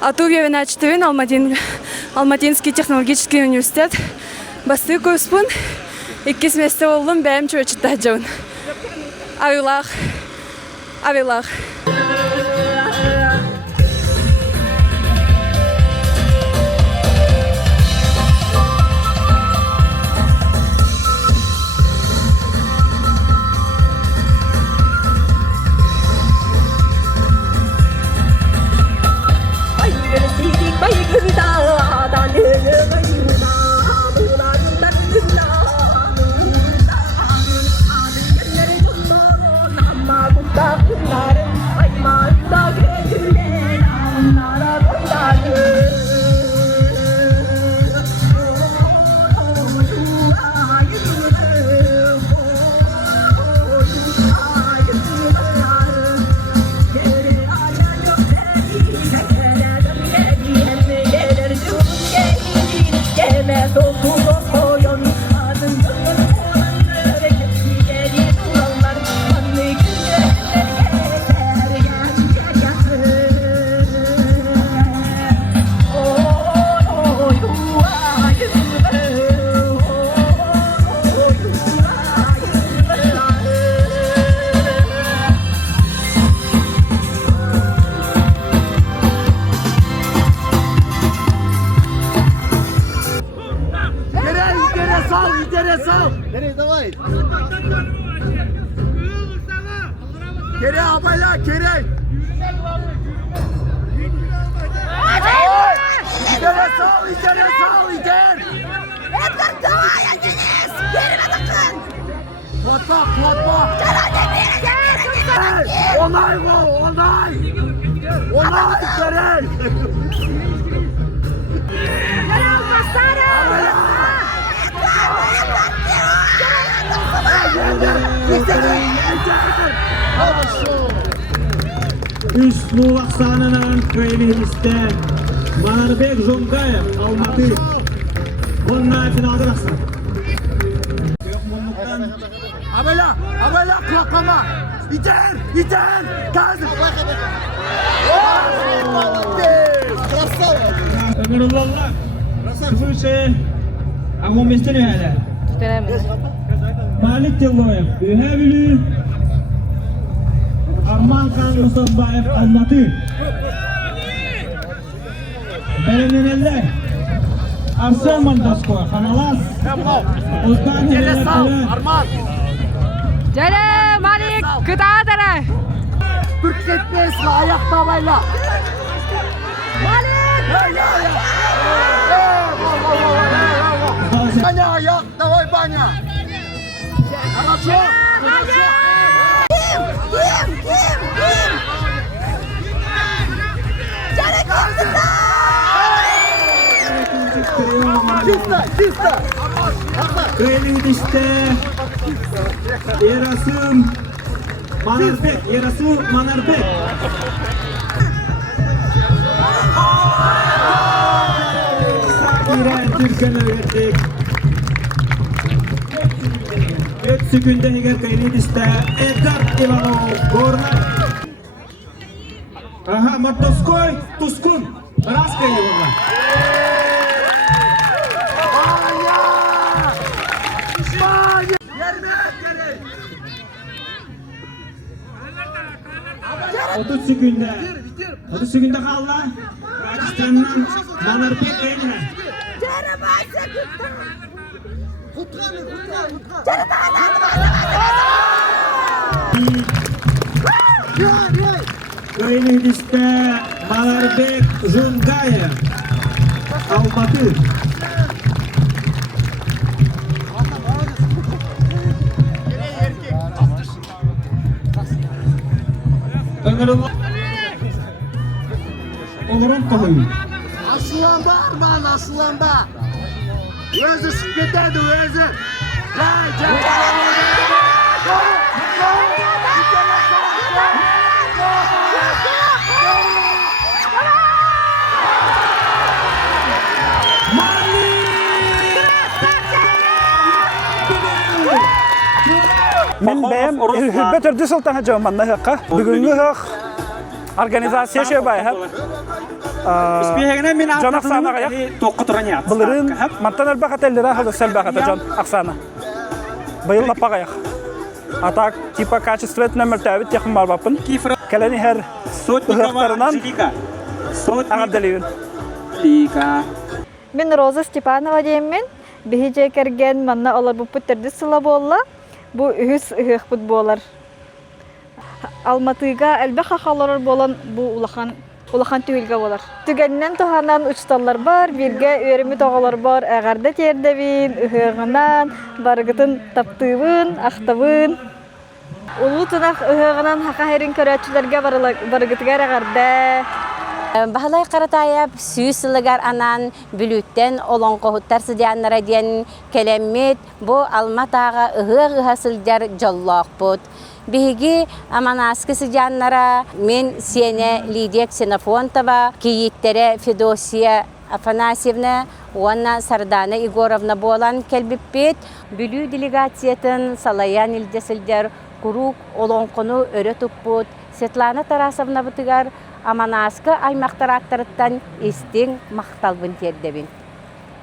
Атувья Виначтовин, Алматинский технологический университет. Басты көспін, 2 месте болдым, бәйім чөчітті жауын. Авилах. Nereye давай. Kere abayla kere. İçeri sal, içeri sal, içeri. Edgar давай, Deniz. Gerime takın. Platma, platma. Onay gol, onay. Onay içeri. Üslü vaksanının köylerimizde Manarbek Jongayev, Almatı. Onlar finalda baksın. Abela, abela klaklama. İçer, içer. Gaz. Ömürullah. Sıfır şey. Ağam isteniyor hala. Malik Teloyev, Ühevili. Arman Kan Mustafaev, Almatı. Belenenler. Arslan Mandasko, Hanalas. Osman Teloyev. Arman. Jere Malik kıtadara. Türk etmez, ayakta bayla. Banyak ayak, давай banyak. Хорошо, хорошо. Kim? Cari Kista. Köylerimizde Yarasım Manarbek. Sakire Türk'ün öğrettik. 4 sekünde heger köylerimizde Edgar Ivanov Gorna. Aha, Martoskoy Tuskun. Ras köylerimizde. Otuz sekünde kaldı. Racistan'dan Manarbek Eynine. Köylerimizde Manarbek Jongayev, Almatı. Ömürullah. Olurum kahve. Aslan Arman, aslan Özü sıkıntıydı, özü. Gel. Мен бәйім Hübbet Ördü Sultan'a cevmanna hıqqa. Bugünkü hıq organizasiya şey bayhab. Can Aksana qayak. Bılırın mantan elbaqat ellere hazır selbaqata Can Aksana. Bayıl lappa qayak. Atak tipa качественный мәртәбе техник марбапын. Келени her hıqtarından ағаддалыйын. Мен Роза Степанова деймін. Бихиже керген манна олар bu pütterdi sıla bolla. Bu ühüs hıqpıt bolar. Almatıga elbaq xaxalar bolan bu ulaxan tüylge bolar. Tügenden tohanan uçtallar bar, birge öyremi toğalar bar. Ağarda terdebin, ıhığınan, bargıtın taptığın, axtabın. Ulu tınaq ıhığınan haqa herin körətçülərge bargıtıgar ağarda. Bahalay qaratayap süysılıgar anan bülütten olan qohuttar sıdiyanlara diyen kelemmet bu almatağa ıhı sılcar jallaq bud. Bihigi amanaskı sıdiyanlara men sene Lidiya Ksenofontova, kiyittere Fedosiya Afanasьевна, ona Sardana Igorovna bolan kelbippet bülü delegasiyatın salayan ildesilder kuruk olan konu öğretip bud. Svetlana Tarasovna bıtıgar Amanaskı aymaqtar aktarıttan istin maqtalbın terdebin.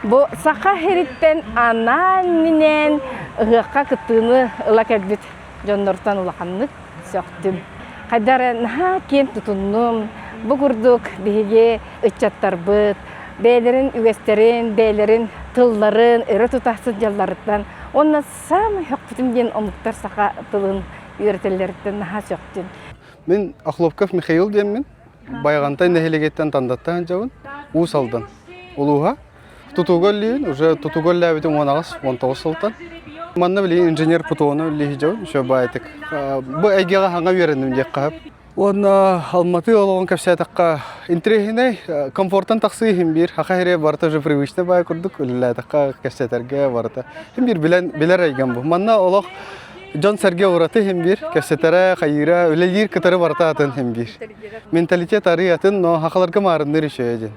Bu saqa heritten anan minen ıhıqqa kıttığını ılak elbit jondortan ulaqanlık söktüm. Qaydara naha ken tutunnum. Bu kurduk bihige ıçattar bıt. Beylerin üvesterin, beylerin tılların, ere tutahsız jallarıttan Онна самый хөкпүтүм ден омуктар сака тылын үйрөтелерден наха сөктүн. Мен Ахловков Михаил демин. Байгантай нехелегеттен тандаттан жабын. Усалдан. Улуга тутуголлин, уже тутуголлабитин 19 сылтан. Манна билин инженер путуона билин жабын, шо байтык. Бу айгага ханга үйрөндүм деп кап. Он Алматы олоғын кәпсәтаққа интерехиней комфорттан тақсы бир хақайре барта уже привычно бай курдук үлләтаққа кәпсәтәргә барта. Бир билер айган бу. Манна олоқ Джон Серге ураты бир кәпсәтәрә қайыра үлелер кытары барта атын бир. Менталитет арыятын, но хақаларга марыныр ишәден.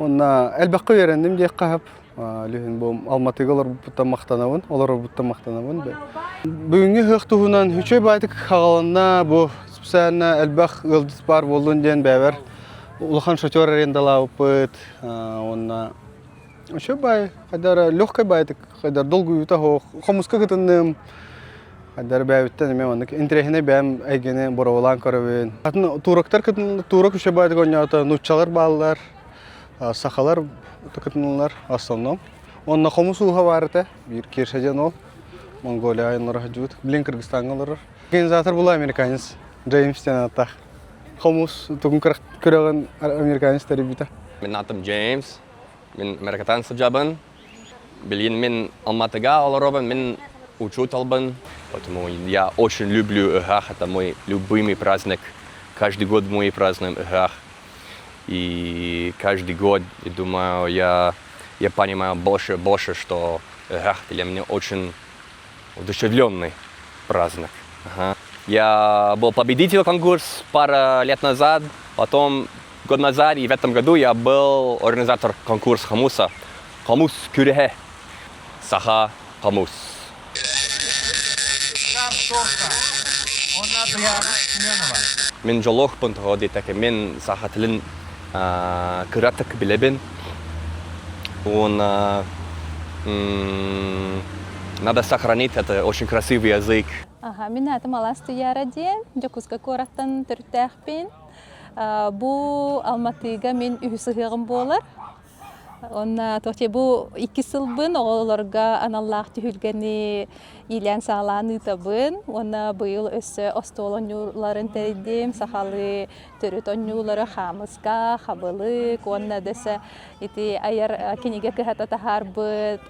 Онна әлбәққа үйрәндем деп қап. Лүхін бұл Алматыға олар бұттан мақтанауын, олар бұттан мақтанауын. Бүгінгі хықтуғынан үшөй байтық қағалына бұл специально әлбәқ ылдыс бар болуын ден бәвер. Улахан шатер арендалауып бұд. Үшөй бай, қайдар легкай байтық, қайдар долгу үйті хоқ. Қомысқа күтіндім. Қайдар бәвіттен еме ондық. Интерехіне бәм әйгені бұрауылан көрібін. Турақтар күтінді, турак үшөй байтық ойнауыта. Нұтчалар балылар, сақалар тукатнулар основном. Он на хому суха варта, бир киршаджан ол, Монголия айнлар хаджут, билин Кыргызстангалар. Организатор был американец, Джеймс Тенатах. Хомус тукун көрөгөн американец тарибита. Мен атым Джеймс, мен американ саджабын. Билин мен Алматыга олоробын, мен учут албын. Поэтому я очень люблю Ыгах, это мой любимый праздник. Каждый год мы празднуем Ыгах. И каждый год, я думаю, я понимаю больше и больше, что Ыгах для меня очень удушевленный праздник. Я был победителем конкурса пару лет назад, потом год назад и в этом году я был организатор конкурса Хамуса. Хамус Кюрехе. Саха Хамус. Мен жолох пунктоди так мен саха тилин кыратык билебин. Он надо сохранить, это очень красивый язык. Мен атым Аласту Яраден, Жокуска Кораттан түртәхпин. Бу Алматыга мен үйсүгем болар. Онна тохте бу 2 сылбын оголорга аналлах түһүлгени илен саланы табын. Онна быйыл өссө остолонюларын тердим, сахалы төрөт онюлары хамыска, хабылык, онна десе ити аяр кинеге кыхата тахарбыт,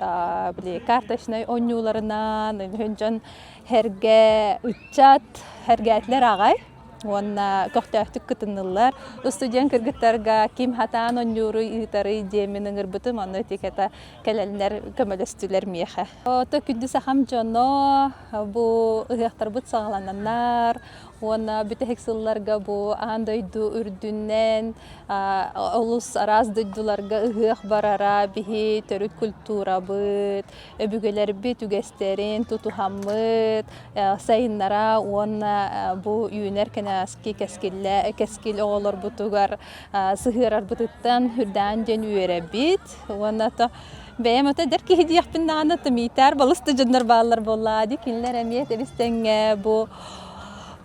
биле карточный онюларынан, хөнжөн херге үтчат, хергетлер агай. Онна көктөктүк кытынылар. Студент кыргыттарга ким хатан онюру итары деминин ырбытым, онно тикета келелер көмөлөстүлер меха. Ото күдү сахам жоно, бу ыяктар бут сагалананар. Онна бүтек сылларга бу андойду үрдүннен, олус араз дойдуларга ыгык барара бихи төрүт культура быт, өбүгөлер бит үгестерин тутухаммыт, сайыннара онна бу үйнер кенаски кескил оголор бутугар сыгырар бутыттан хүрдан жен үйере бит. Онна то бәйім өте дәркі хедияқпен нағаны тымитар, балысты жындар балар болады, киллер әмет әбістен бу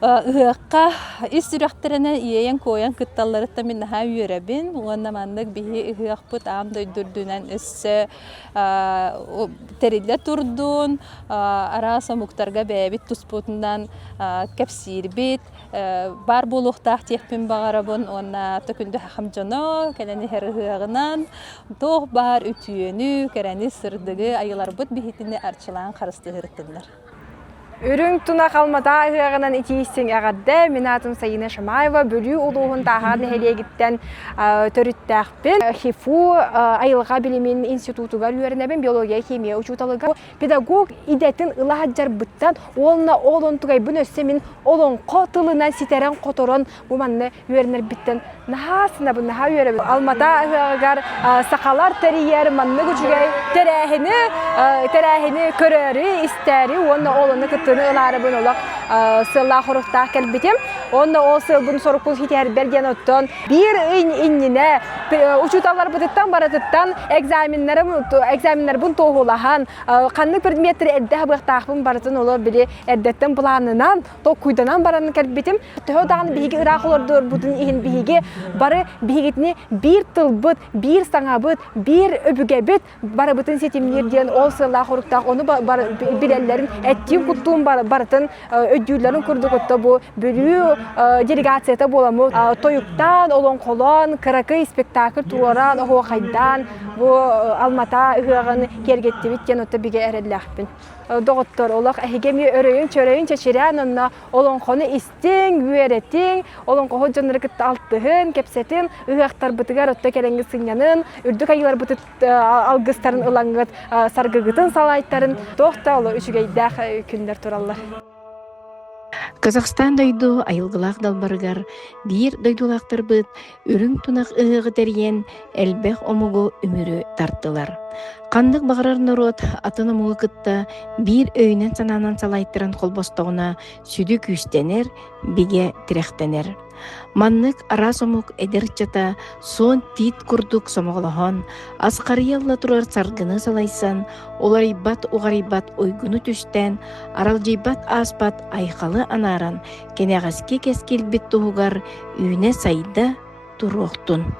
Ыгакка ис сүрәхтеренә иен коян кытталларытта мен ха үйрәбин. Уанна мандык бихи ыгакпыт амдай дүрдүнән өссө терилле турдун, араса муктарга бәбит туспутундан кәпсирбит, бар булуктах теппин багарабын, онна төкүндө хамжано, кәләни хәрыгынан, тох бар үтүенү, кәрәни сырдыгы айылар бут бихитине арчылан карыстыгыртыннар. Үрүң туна қалмата ағынан итейістен ағадды, мен атым Сайына Шамаева, бөлі ұлуғын тағады хелегіттен төріттәқпен. ХИФУ айылға білімен институтуға үйерінәбін биология, химия учуталыға. Педагог идетін ұлағаджар бұттан, олына олын тұғай бұн өссе мен олын қотылынан ситерен қоторын бұманны үйерінер біттен. Нахасына бұн наха үйерінер. Алмата ағығар сақалар тәрейер, манны күчігай тәрәхіні көрері, істәрі, оны олыны күтті ылары бұн олақ сылла хорухта келбитим. Онда ол сылбын сорукул хитер берген оттон bir иннине учуталар бытыттан баратыттан экзаменнер бун тоғулахан канны предметтер эддә быктахпын баратын олар бири эддеттен планынан то куйданан бараны келбитим. Төһөдагын биги ирахлордор бутун ихин биги бары бигитни bir тылбыт, bir саңабыт, bir өбүгебит бары бутун сетимнерден ол сылла хорукта оны билеллерин эттин куттуун баратын өдүлөрүн курдук отто бу бөлүү делегацията боламы тоюктан олон колон кыракы спектакль туран хокайдан бу Алмата ыгын кергеттибиттен отто биге эреллахпин. Доктор олақ әхегеме өрөйін чөрөйін чечерен онна олон коны истин, үйеретин, олон кохо жоныргыт алтыгын, кепсетин, ыгақтар бытыгар отто керенгі сынянын, үрдік айылар бытыт алгыстарын ылаңгыт, саргыгытын салайттарын, тоқта олы үшігейдәқ күндер тураллар. Казахстан дойду айылгылақ далбарыгар бир дойдулақтар быт үрің тунақ ыгы терген әлбәқ омугу үмірі тартылар. Қандық бағарар народ атыны мұғы кытта бир өйнен сананан салайттыран қолбостауына сүді күстенер, биге тіректенер. Маннык ара сомук эдерчата сон тит курдук сомоголохон, асқарыялла турар саргыны салайсан, оларибат угарибат ойгуну түстен, аралжибат аспат айқалы анаран, кенеғаске кескел бит туғугар үйне сайда туруқтун.